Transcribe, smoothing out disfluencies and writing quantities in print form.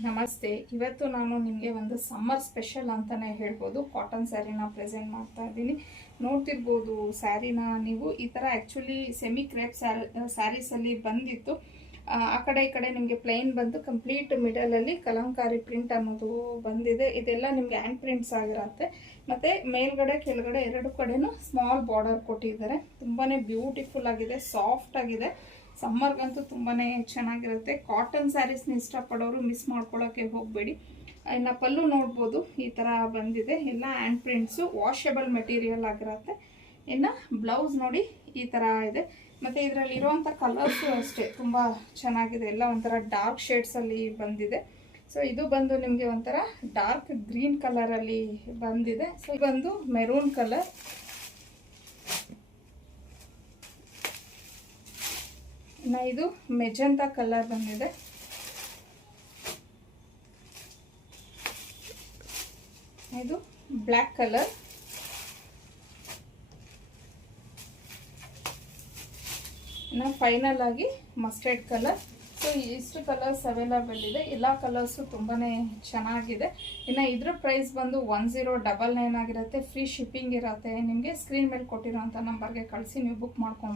ನಮಸ್ತೆ. ಇವತ್ತು ನಾನು ನಿಮಗೆ ಒಂದು ಸಮ್ಮರ್ ಸ್ಪೆಷಲ್ ಅಂತಲೇ ಹೇಳ್ಬೋದು ಕಾಟನ್ ಸ್ಯಾರಿನ ಪ್ರೆಸೆಂಟ್ ಮಾಡ್ತಾ ಇದ್ದೀನಿ. ನೋಡ್ತಿರ್ಬೋದು ಸ್ಯಾರಿನ ನೀವು. ಈ ಥರ ಆ್ಯಕ್ಚುಲಿ ಸೆಮಿ ಕ್ರೇಪ್ ಸ್ಯಾರೀಸಲ್ಲಿ ಬಂದಿತ್ತು. ಆ ಕಡೆ ಈ ಕಡೆ ನಿಮಗೆ ಪ್ಲೈನ್ ಬಂದು ಕಂಪ್ಲೀಟ್ ಮಿಡಲಲ್ಲಿ ಕಲಂಕಾರಿ ಪ್ರಿಂಟ್ ಅನ್ನೋದು ಬಂದಿದೆ. ಇದೆಲ್ಲ ನಿಮಗೆ ಹ್ಯಾಂಡ್ ಪ್ರಿಂಟ್ಸ್ ಆಗಿರುತ್ತೆ. ಮತ್ತು ಮೇಲ್ಗಡೆ ಕೆಳಗಡೆ ಎರಡು ಕಡೆನೂ ಸ್ಮಾಲ್ ಬಾರ್ಡರ್ ಕೊಟ್ಟಿದ್ದಾರೆ. ತುಂಬಾ ಬ್ಯೂಟಿಫುಲ್ ಆಗಿದೆ, ಸಾಫ್ಟ್ ಆಗಿದೆ. ಸಮ್ಮರ್ಗಂತೂ ತುಂಬಾ ಚೆನ್ನಾಗಿರುತ್ತೆ. ಕಾಟನ್ ಸ್ಯಾರೀಸ್ನ ಇಷ್ಟಪಡೋರು ಮಿಸ್ ಮಾಡ್ಕೊಳ್ಳೋಕ್ಕೆ ಹೋಗಬೇಡಿ. ಇನ್ನು ಪಲ್ಲು ನೋಡ್ಬೋದು, ಈ ಥರ ಬಂದಿದೆ. ಎಲ್ಲ ಹ್ಯಾಂಡ್ ಪ್ರಿಂಟ್ಸು, ವಾಷಬಲ್ ಮೆಟೀರಿಯಲ್ ಆಗಿರುತ್ತೆ. ಇನ್ನು ಬ್ಲೌಸ್ ನೋಡಿ ಈ ಥರ ಇದೆ. ಮತ್ತು ಇದರಲ್ಲಿ ಇರೋವಂಥ ಕಲರ್ಸು ಅಷ್ಟೇ ತುಂಬ ಚೆನ್ನಾಗಿದೆ. ಎಲ್ಲ ಒಂಥರ ಡಾರ್ಕ್ ಶೇಡ್ಸಲ್ಲಿ ಬಂದಿದೆ. ಸೊ ಇದು ಬಂದು ನಿಮಗೆ ಒಂಥರ ಡಾರ್ಕ್ ಗ್ರೀನ್ ಕಲರಲ್ಲಿ ಬಂದಿದೆ. ಸೊ ಇದು ಬಂದು ಮೆರೂನ್ ಕಲರ್, ಇನ್ನು ಇದು ಮೆಜೆಂಟಾ ಕಲರ್ ಬಂದಿದೆ. ಇದು ಬ್ಲ್ಯಾಕ್ ಕಲರ್, ಇನ್ನು ಫೈನಲ್ ಆಗಿ ಮಸ್ಟರ್ಡ್ ಕಲರ್. ಸೊ ಇಷ್ಟು ಕಲರ್ಸ್ ಅವೈಲಬಲ್ ಇದೆ. ಎಲ್ಲ ಕಲರ್ಸು ತುಂಬಾ ಚೆನ್ನಾಗಿದೆ. ಇನ್ನು ಇದ್ರ ಪ್ರೈಸ್ ಬಂದು 1099 ಆಗಿರುತ್ತೆ. ಫ್ರೀ ಶಿಪ್ಪಿಂಗ್ ಇರುತ್ತೆ. ನಿಮಗೆ ಸ್ಕ್ರೀನ್ ಮೇಲೆ ಕೊಟ್ಟಿರೋಂಥ ನಂಬರ್ಗೆ ಕಳಿಸಿ ನೀವು ಬುಕ್ ಮಾಡ್ಕೊಂಡು